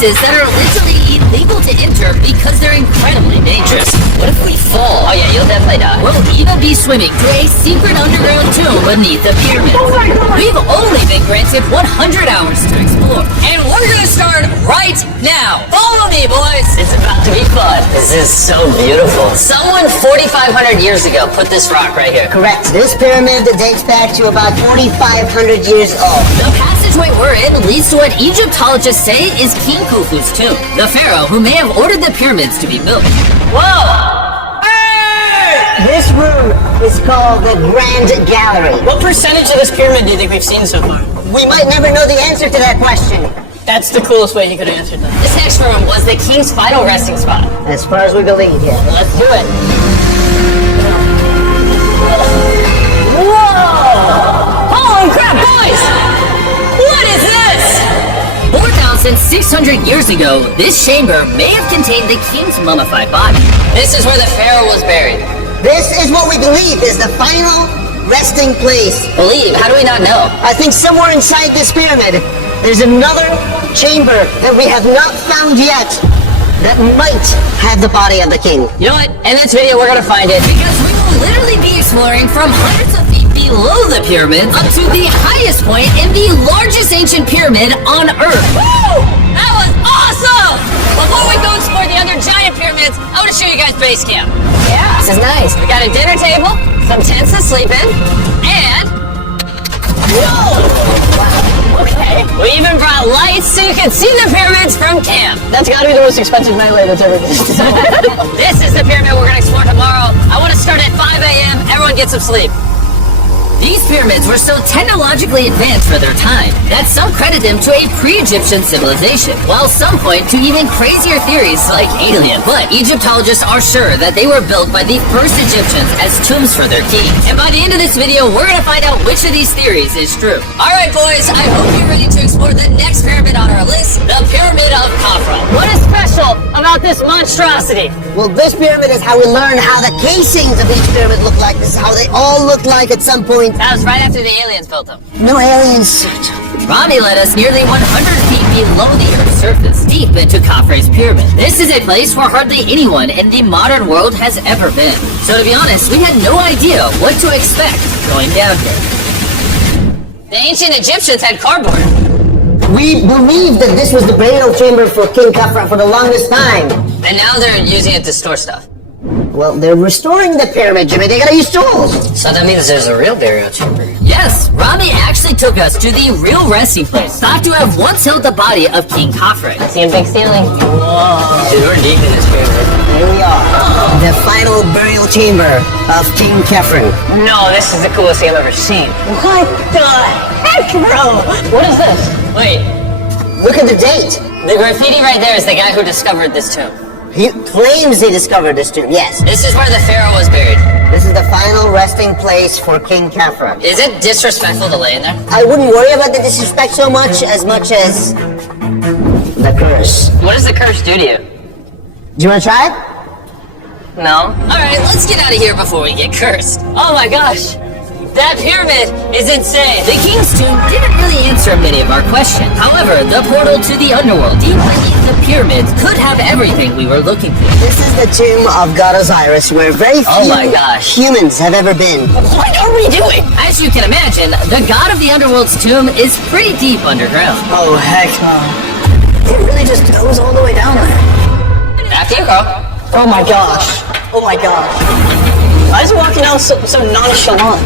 places that are literally illegal to enter because they're incredibly dangerous. What if we fall? Oh yeah, you'll definitely die. We'll even be swimming through a secret underground tomb beneath the pyramid. Oh my God. We've only been granted 100 hours to explore, and we're gonna start right now. Follow me, boys. It's about to be fun. This is so beautiful. Someone 4,500 years ago put this rock right here. Correct. This pyramid dates back to about 4,500 years old. The passageway we're in leads to what Egyptologists say is King Khufu's tomb, the pharaoh who may have ordered the pyramids to be built. Whoa! Hey! This room is called the Grand Gallery. What percentage of this pyramid do you think we've seen so far? We might never know the answer to that question. That's the coolest way you could have answered that. This next room was the king's final resting spot. As far as we believe, yeah. Let's do it. Whoa! Holy crap, boys! What is this? 4,600 years ago, this chamber may have contained the king's mummified body. This is where the pharaoh was buried. This is what we believe is the final resting place. Believe? How do we not know? I think somewhere inside this pyramid, there's another chamber that we have not found yet that might have the body of the king. You know what? In this video, we're gonna find it because we will literally be exploring from hundreds of feet below the pyramids up to the highest point in the largest ancient pyramid on Earth. Woo! That was awesome! Before we go explore the other giant pyramids, I want to show you guys base camp. Yeah. This is nice. We got a dinner table, some tents to sleep in, and whoa! Okay. We even brought lights so you can see the pyramids from camp. That's gotta be the most expensive nightlight that's ever been. This is the pyramid we're gonna explore tomorrow. I want to start at 5 a.m. Everyone get some sleep. These pyramids were so technologically advanced for their time that some credit them to a pre-Egyptian civilization, while some point to even crazier theories like alien. But Egyptologists are sure that they were built by the first Egyptians as tombs for their kings. And by the end of this video, we're gonna find out which of these theories is true. Alright boys, I hope you're ready to explore the next pyramid on our list, the Pyramid of Khafra. What is special about this monstrosity? Well, this pyramid is how we learn how the casings of each pyramid look like. This is how they all look like at some point. That was right after the aliens built them. No aliens. Rami led us nearly 100 feet below the Earth's surface, deep into Khafre's pyramid. This is a place where hardly anyone in the modern world has ever been. So to be honest, we had no idea what to expect going down here. The ancient Egyptians had cardboard. We believe that this was the burial chamber for King Khafra for the longest time. And now they're using it to store stuff. Well, they're restoring the pyramid, Jimmy. They gotta use tools. So that means there's a real burial chamber. Yes, Rami actually took us to the real resting place, thought to have once held the body of King Khafre. See a big ceiling? Whoa. Dude, we're deep in this pyramid. Here we are. The final burial chamber of King Khafre. No, this is the coolest thing I've ever seen. What the heck, bro? What is this? Wait, Look at the date. the graffiti right there is the guy who discovered this tomb. He claims he discovered this tomb, yes. This is where the pharaoh was buried. This is the final resting place for King Khafre. Is it disrespectful to lay in there? I wouldn't worry about the disrespect so much as the curse. What does the curse do to you? Do you want to try it? No. Alright, let's get out of here before we get cursed. Oh my gosh. That pyramid is insane. The king's tomb didn't really answer many of our questions. However, the portal to the underworld deep beneath the pyramids could have everything we were looking for. This is the tomb of God Osiris, where very few humans have ever been. What are we doing? As you can imagine, the god of the underworld's tomb is pretty deep underground. Oh, heck no. It really just goes all the way down there. After you, Carl. Oh my gosh. Oh my gosh. Why is it walking out so nonchalant?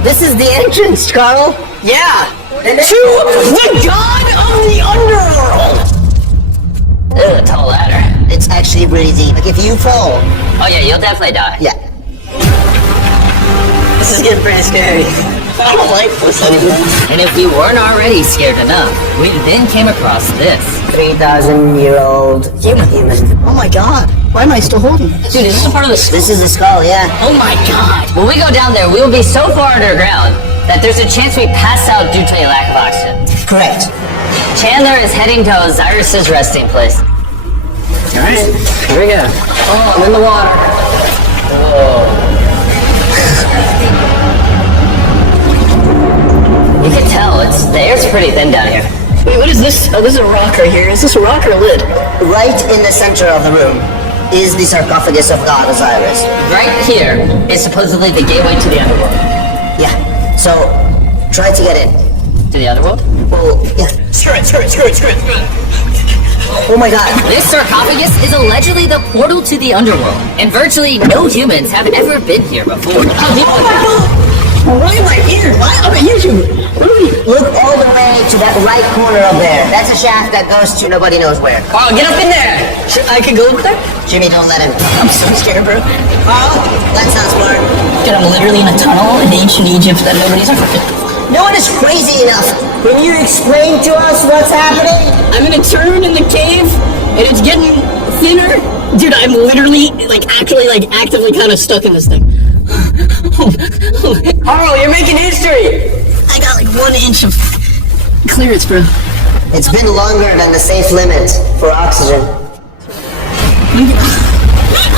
This is the entrance, Carl. Yeah. To the god of the underworld. This is a tall ladder. It's actually really deep. Like, if you fall... Oh yeah, you'll definitely die. Yeah. This is getting pretty scary. I don't like this anymore. And if we weren't already scared enough, we then came across this. 3,000-year-old human. Oh my god. Why am I still holding this? Dude, is this a part of the skull? This is the skull, yeah. Oh my god! When we go down there, we will be so far underground that there's a chance we pass out due to a lack of oxygen. Correct. Chandler is heading to Osiris's resting place. Alright, here we go. Oh, I'm in the water. You can tell, the air's pretty thin down here. Wait, what is this? Oh, this is a rock right here. Is this a rock or a lid? Right in the center of the room is the sarcophagus of God Osiris. Right here is supposedly the gateway to the underworld. Yeah. So try to get in. To the underworld? Well, yeah. Screw it. Oh my God. This sarcophagus is allegedly the portal to the underworld, and virtually no humans have ever been here before. Why am I here? Why? I'm a YouTuber. Look all the way to that right corner up there. That's a shaft that goes to nobody knows where. Carl, get up in there. I can go up there? Jimmy, don't let him. I'm so scared, bro. Carl, that's not smart. Dude, I'm literally in a tunnel in ancient Egypt that nobody's ever been. No one is crazy enough. Can you explain to us what's happening? I'm in a turn in the cave, and it's getting thinner. Dude, I'm literally, actively kind of stuck in this thing. Carl, you're making history. I got like 1 inch of clearance, bro. It's been longer than the safe limit for oxygen.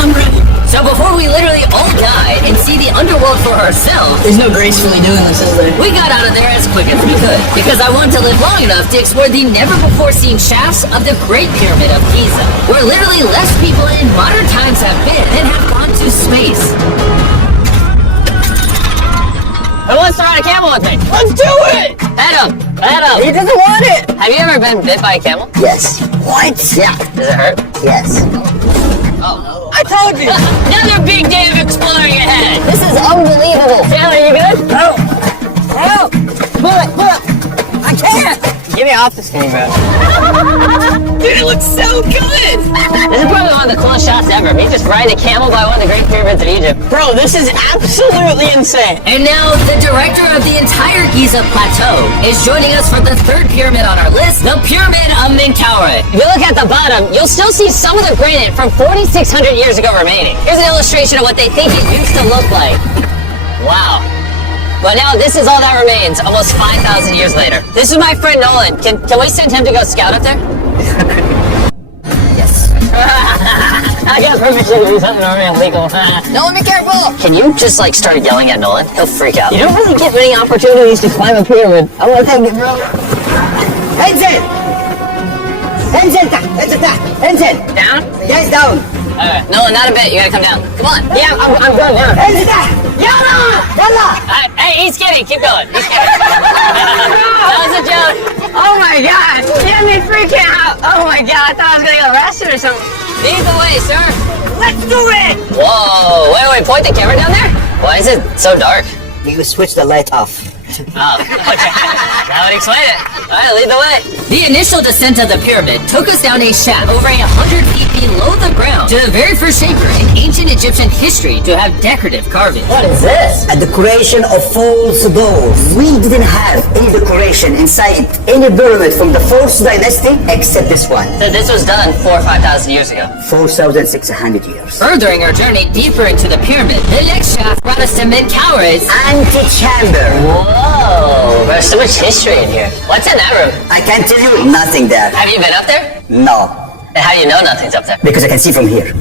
I'm ready. So before we literally all die and see the underworld for ourselves, There's no gracefully doing this, is there? we got out of there as quick as we could, because I wanted to live long enough to explore the never-before-seen shafts of the Great Pyramid of Giza, where literally less people in modern times have been and have gone to space. Who wants to ride a camel with me? Let's do it! Adam! He doesn't want it! Have you ever been bit by a camel? Yes. What? Yeah. Does it hurt? Yes. I told you! Another big day of exploring ahead! This is unbelievable. Taylor, you good? Oh! Pull it! I can't! Get me off the screen, bro. Dude, it looks so good! This is probably one of the coolest shots ever. Me just riding a camel by one of the Great Pyramids of Egypt. Bro, this is absolutely insane! And now, the director of the entire Giza Plateau is joining us for the third pyramid on our list, the Pyramid of Menkaure. If you look at the bottom, you'll still see some of the granite from 4,600 years ago remaining. Here's an illustration of what they think it used to look like. Wow. But now this is all that remains, almost 5,000 years later. This is my friend Nolan. Can we send him to go scout up there? Yes. I got permission to do something already illegal. Nolan, be careful. Can you just start yelling at Nolan? He'll freak out. You don't really get many opportunities to climb a pyramid. I want to take it, bro. Hands in. Hands in. Down? Yes, down. Alright. Nolan, not a bit. You gotta come down. Come on. Yeah, I'm done now. Hands in. Yalla. Hey, he's kidding. Keep going. He's kidding. That was a joke. Oh my god! You had me freaking out! Oh my god, I thought I was gonna get arrested or something. Lead the way, sir. Let's do it! Whoa. Wait. Point the camera down there? Why is it so dark? You switch the light off. Oh, okay. That would explain it. Alright, lead the way. The initial descent of the pyramid took us down a shaft over 100 feet below the ground to the very first chamber in ancient Egyptian history to have decorative carving. What is this? A decoration of false dolls. We didn't have any decoration inside any pyramid from the 4th dynasty except this one. So this was done 4,000 or 5,000 years ago. 4,600 years. Furthering our journey deeper into the pyramid, the next shaft brought us to Menkaure's Antechamber. Whoa, there's so much history in here. What's in that room? I can't tell you nothing there. Have you been up there? No. And how do you know nothing's up there? Because I can see from here.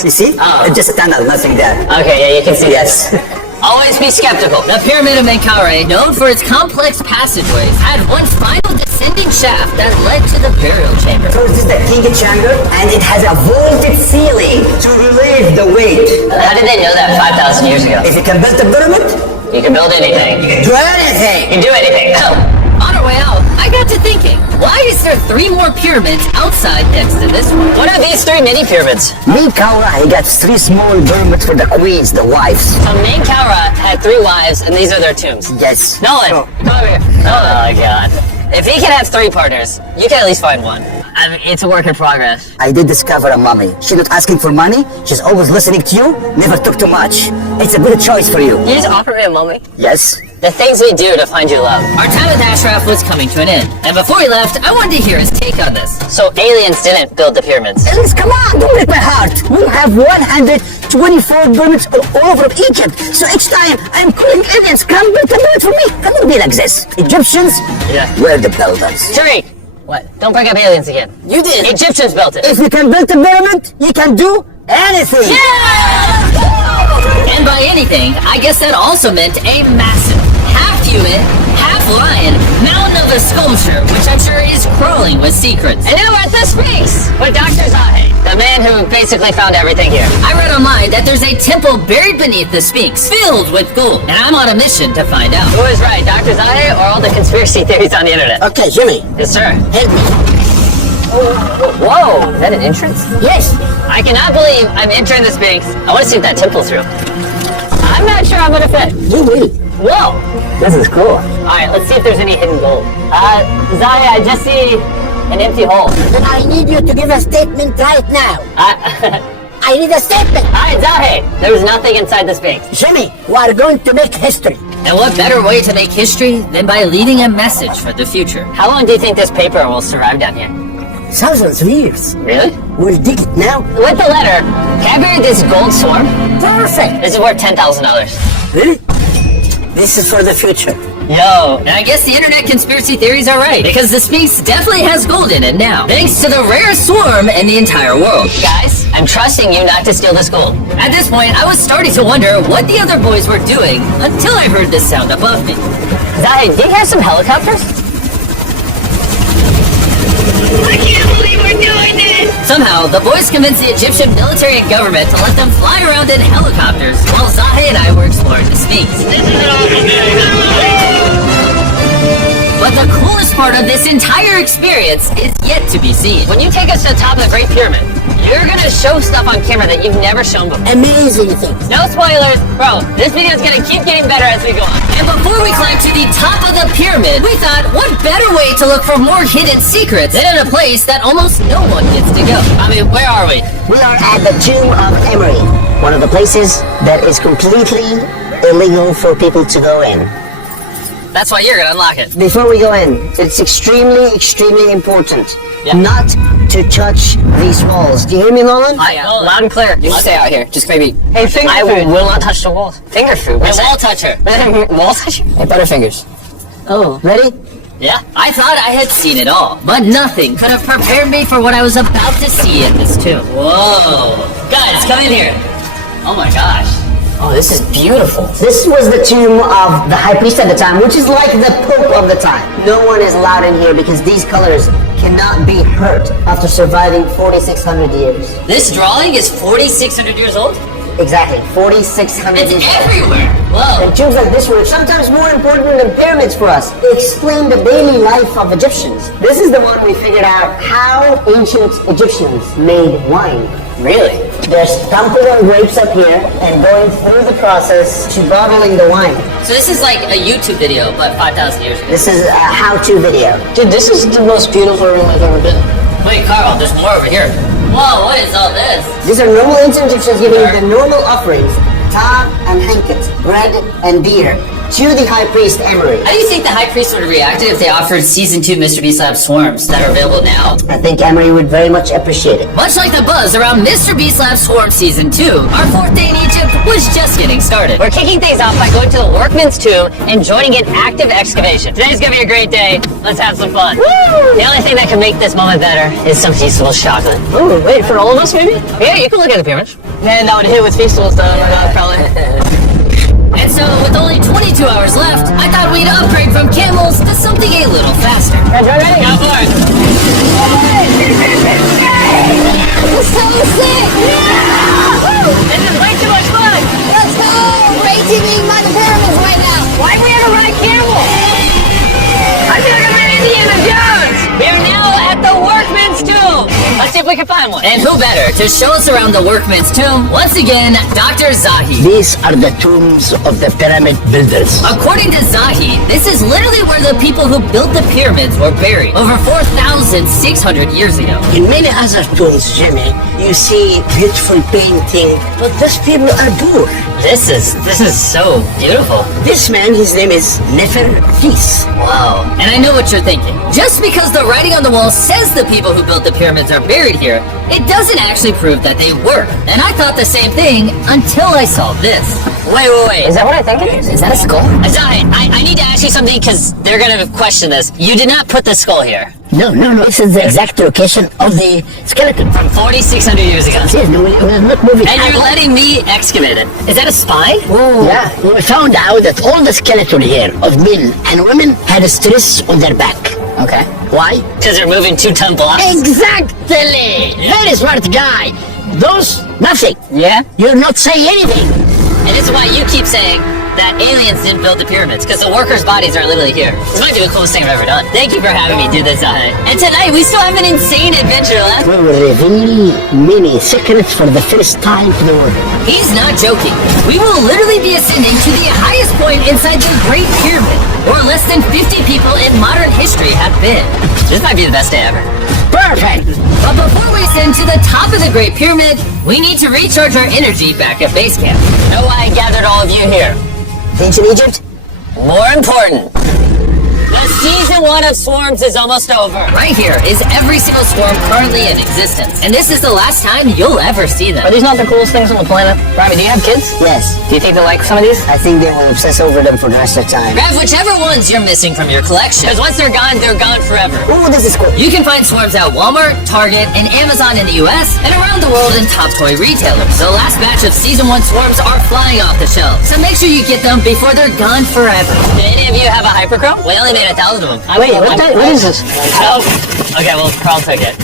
You see? Oh. It's just a tunnel, nothing there. Okay, yeah, you can see Yes. Always be skeptical. The Pyramid of Menkaure, known for its complex passageways, had one final descending shaft that led to the burial chamber. So this is the king chamber, and it has a vaulted ceiling to relieve the weight. How did they know that 5,000 years ago? If you can build the pyramid, You can build anything. you can do anything. You can do anything. So, on our way out, I got to thinking, why is there 3 more pyramids outside next to this one? What are these 3 mini pyramids? Menkaure, he got 3 small pyramids for the queens, the wives. So Menkaure had 3 wives, and these are their tombs. Yes. Nolan, come over here. Oh my god. If he can have 3 partners, you can at least find one. I mean, it's a work in progress. I did discover a mummy. She's not asking for money. She's always listening to you. Never talk too much. It's a good choice for you. You just offered me a mummy? Yes. The things we do to find you love. Our time with Ashraf was coming to an end, and before he left, I wanted to hear his take on this. So aliens didn't build the pyramids. Aliens, come on, don't break my heart. We have 124 pyramids all over Egypt. So each time I'm calling aliens, come build a pyramid for me. Cannot be like this. Egyptians, Yeah. we're the builders. Tariq! What? Don't bring up aliens again. You did. Egyptians built it. If you can build a pyramid, you can do anything. And by anything, I guess that also meant a massive, half human, half lion, mountain of a sculpture, which I'm sure is crawling with secrets. And now we're at the Sphinx with Dr. Zahe, the man who basically found everything here. I read online that there's a temple buried beneath the Sphinx, filled with gold, and I'm on a mission to find out. Who is right, Dr. Zahe or all the conspiracy theories on the internet? Okay, Jimmy, Yes, sir. help me. Whoa, is that an entrance? Yes. I cannot believe I'm entering the Sphinx. I want to see if that temple's through. I'm not sure I'm gonna fit. You will. Whoa! This is cool. Alright, let's see if there's any hidden gold. Zahe, I just see an empty hole. Then I need you to give a statement right now. I need a statement. Alright, Zahe, there's nothing inside the Sphinx. Jimmy, we are going to make history. And what better way to make history than by leaving a message for the future? How long do you think this paper will survive down here? Thousands of years. Really? We'll dig it now. With the letter, can I bury this gold swarm? Perfect. This is worth $10,000. Really? This is for the future. Yo, And I guess the internet conspiracy theories are right, because the Sphinx definitely has gold in it now, thanks to the rarest swarm in the entire world. guys, I'm trusting you not to steal this gold. At this point, I was starting to wonder what the other boys were doing until I heard this sound above me. Zahe, do you hear some helicopters? I can't believe we're doing this! Somehow, the boys convinced the Egyptian military and government to let them fly around in helicopters while Zahe and I were exploring the Sphinx. But the coolest part of this entire experience is yet to be seen. When you take us to the top of the Great Pyramid, you're gonna show stuff on camera that you've never shown before. Amazing things. No spoilers, bro. This video is gonna keep getting better as we go on. And before we climbed to the top of the pyramid, we thought, what better way to look for more hidden secrets than in a place that almost no one gets to go? I mean, where are we? We are at the tomb of Emery, one of the places that is completely illegal for people to go in. That's why you're gonna unlock it. Before we go in, it's extremely, extremely important Yeah. not to touch these walls. Do you hear me, Nolan? Loud and clear. You stay out here. Just maybe. Hey, finger I will not touch the walls. Finger food. Hey, What's wall that? toucher. Wall toucher? Hey, Butterfingers. Oh, ready? Yeah. I thought I had seen it all, but nothing could have prepared me for what I was about to see in this tomb. Whoa. Guys, come in here. Oh my gosh. Oh, this is beautiful. This was the tomb of the high priest at the time, which is like the pope of the time. No one is allowed in here because these colors cannot be hurt after surviving 4,600 years. This drawing is 4,600 years old? Exactly, 4,600 It's years. everywhere. Whoa. And tombs like this were sometimes more important than pyramids for us. They explain the daily life of Egyptians. This is the one we figured out how ancient Egyptians made wine. Really? They're stumping on grapes up here and going through the process to bottling the wine. So this is like a YouTube video, but 5,000 years ago. This is a how-to video. Dude, this is the most beautiful room I've ever been. Wait, Carl, there's more over here. Whoa, what is all this? These are normal ancient Egyptians giving the normal offerings, tab and hanket, bread and beer, to the high priest Emery. How do you think the high priest would have reacted if they offered Season 2 Mr. Beast Lab Swarms that are available now? I think Emery would very much appreciate it. Much like the buzz around Mr. Beast Lab Swarm Season 2, our fourth day in Egypt was just getting started. We're kicking things off by going to the workman's tomb and joining an active excavation. Today's gonna be a great day. Let's have some fun. Woo! The only thing that can make this moment better is some Feastables chocolate. Ooh, wait, for all of us maybe? Yeah, you can look at the pyramids. Man, that would hit with Feastables though, probably. And so, with only 22 hours left, I thought we'd upgrade from camels to something a little faster. Ready? Go for it. It's so sick! This is way too much fun. Let's go! We're ATVing by the pyramids right now. Why do we have to ride a camel? I feel like I'm in Indiana Jones. We are now at the workman's tomb. Let's see if we can find one. And who better to show us around the workman's tomb? Once again, Dr. Zahi. These are the tombs of the pyramid builders. According to Zahi, this is literally where the people who built the pyramids were buried over 4,600 years ago. In many other tombs, Jimmy, you see beautiful painting, but these people are poor. This is so beautiful. This man, his name is Nefertis. Wow. And I know what you're thinking. Just because the writing on the wall says the people who built the pyramids are buried here, it doesn't actually prove that they were. And I thought the same thing until I saw this. Wait. Is that what I think it is? Is that a skull? Azai, I need to ask you something because they're going to question this. You did not put the skull here. No. This is the exact location of the skeleton. From 4,600 years ago. Yes, no, it was not moving. And at you're all. letting me excavate it. Is that a spy? Yeah, we found out that all the skeleton here of men and women had a stress on their back. Okay. Why? Because they're moving 2-ton blocks? Exactly! Very smart guy. Those, nothing. Yeah? You're not saying anything. And this is why you keep saying that aliens didn't build the pyramids, because the workers' bodies are literally here. This might be the coolest thing I've ever done. Thank you for having me do this, Zahe. And tonight, we still have an insane adventure left. We will reveal many secrets for the first time to the world. He's not joking. We will literally be ascending to the highest point inside the Great Pyramid, where less than 50 people in modern history have been. This might be the best day ever. Perfect! But before we ascend to the top of the Great Pyramid, we need to recharge our energy back at base camp. Know why I gathered all of you here? Ancient Egypt? More important, the season 1 of Swarms is almost over. Right here is every single swarm currently in existence, and this is the last time you'll ever see them. Are these not the coolest things on the planet? Rami, do you have kids? Yes. Do you think they like some of these? I think they will obsess over them for the rest of time. Grab whichever ones you're missing from your collection. Because once they're gone forever. Ooh, this is cool. You can find swarms at Walmart, Target, and Amazon in the US, and around the world in top toy retailers. The last batch of Season 1 swarms are flying off the shelves, so make sure you get them before they're gone forever. Do any of you have a hyperchrome? We only made 1,000 of them. Wait, what is this? Oh, okay, well, Carl took it.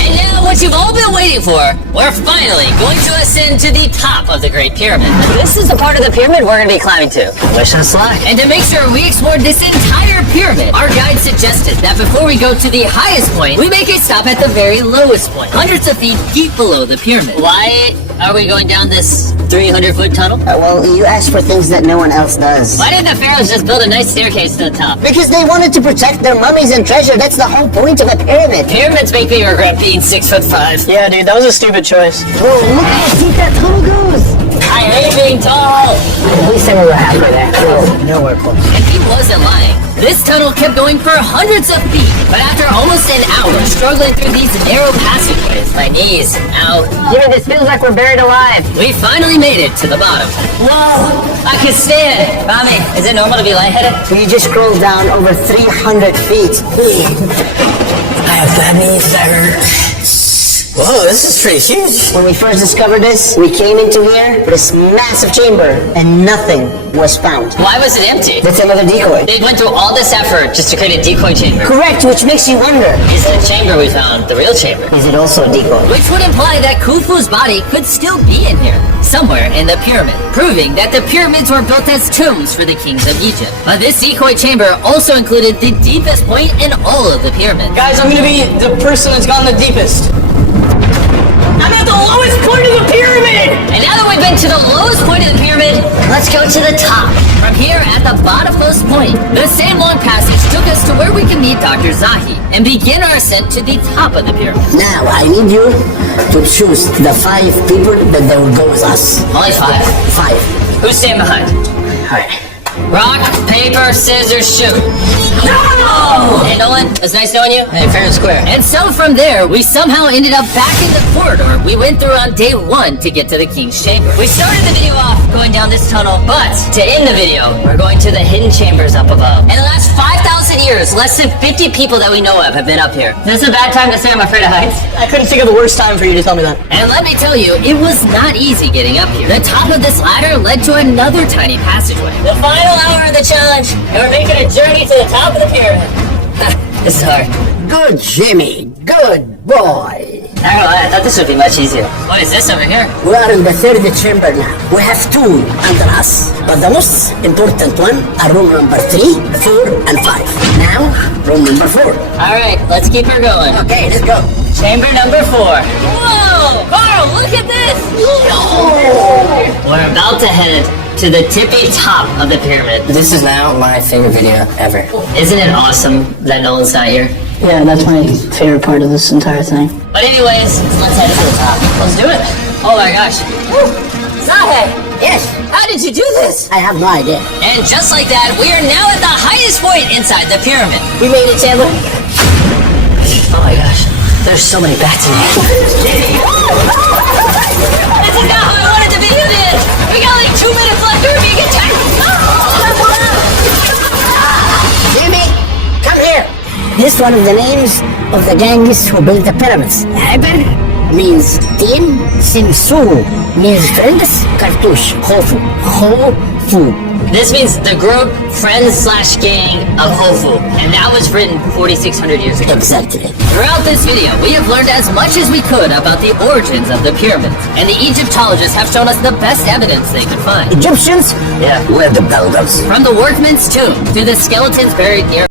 And now, what you've all been waiting for, we're finally going to ascend to the top of the Great Pyramid. This is the part of the pyramid we're going to be climbing to. Wish us luck. And to make sure we explored this entire pyramid, our guide suggested that before we go to the highest point, we make a stop at the very lowest point, hundreds of feet deep below the pyramid. Why are we going down this 300-foot tunnel? Well, you asked for things that no one else does. Why didn't the pharaohs just build a nice staircase to the top? Because they wanted to protect their mummies and treasure. That's the whole point of a pyramid. Pyramids make me regret being 6'5". Yeah, dude, that was a stupid choice. Whoa, look how deep that tunnel goes. I hate being tall. We said we were halfway there. Nowhere close. And he wasn't lying. This tunnel kept going for hundreds of feet, but after almost an hour struggling through these narrow passageways, my knees, ow, Jimmy, this feels like we're buried alive. we finally made it to the bottom. Whoa, I can stand. Rami, is it normal to be lightheaded? You just scrolled down over 300 feet. That means that whoa, this is pretty huge. When we first discovered this, we came into here, this massive chamber, and nothing was found. Why was it empty? That's another decoy. They went through all this effort just to create a decoy chamber. Correct, which makes you wonder, Is the chamber we found the real chamber? is it also a decoy? Which would imply that Khufu's body could still be in here, somewhere in the pyramid, proving that the pyramids were built as tombs for the kings of Egypt. But this decoy chamber also included the deepest point in all of the pyramid. Guys, I'm gonna be the person that's gone the deepest. I'm at the lowest point of the pyramid! And now that we've been to the lowest point of the pyramid, let's go to the top. From here at the bottommost point, the same long passage took us to where we can meet Dr. Zahi and begin our ascent to the top of the pyramid. Now, I need you to choose the 5 people that they will go with us. Only 5. 5. Who's staying behind? Alright. Rock, paper, scissors, shoot. No! Hey, Nolan, it's nice knowing you. Hey, fair and square. And so from there, we somehow ended up back in the corridor we went through on day 1 to get to the king's chamber. We started the video off going down this tunnel, but to end the video, we're going to the hidden chambers up above. In the last 5,000 years, less than 50 people that we know of have been up here. Is this a bad time to say I'm afraid of heights? I couldn't think of the worst time for you to tell me that. And let me tell you, it was not easy getting up here. The top of this ladder led to another tiny passageway. The final hour of the challenge, and we're making a journey to the top of the pyramid. This is hard. Good, Jimmy. Good boy. I thought this would be much easier. What is this over here? We are in the 3rd chamber now. We have 2 under us. But the most important one are room number 3, 4, and 5. Now, room number 4. All right, let's keep her going. Okay, let's go. Chamber number 4. Whoa! Carl, look at this! We're about to head to the tippy top of the pyramid. This is now my favorite video ever. Isn't it awesome that Nolan's not here? Yeah, that's my favorite part of this entire thing. But anyways, let's head to the top. Let's do it. Oh my gosh. Zahe, Yes, how did you do this? I have no idea. And just like that, we are now at the highest point inside the pyramid. We made it, Chandler. Oh my gosh, there's so many bats in here. This is not how I wanted to be in. We got like 2 minutes left or we get attacked. Jimmy, come here. one of the names of the gangs who built the pyramids. Iber means team, Simsu means friends, Cartouche, Hofu. Hofu. This means the group, friends / gang of Hofu. And that was written 4,600 years ago. Exactly. Throughout this video, we have learned as much as we could about the origins of the pyramids, and the Egyptologists have shown us the best evidence they could find. Egyptians Yeah. were the builders. From the workman's tomb to the skeletons buried near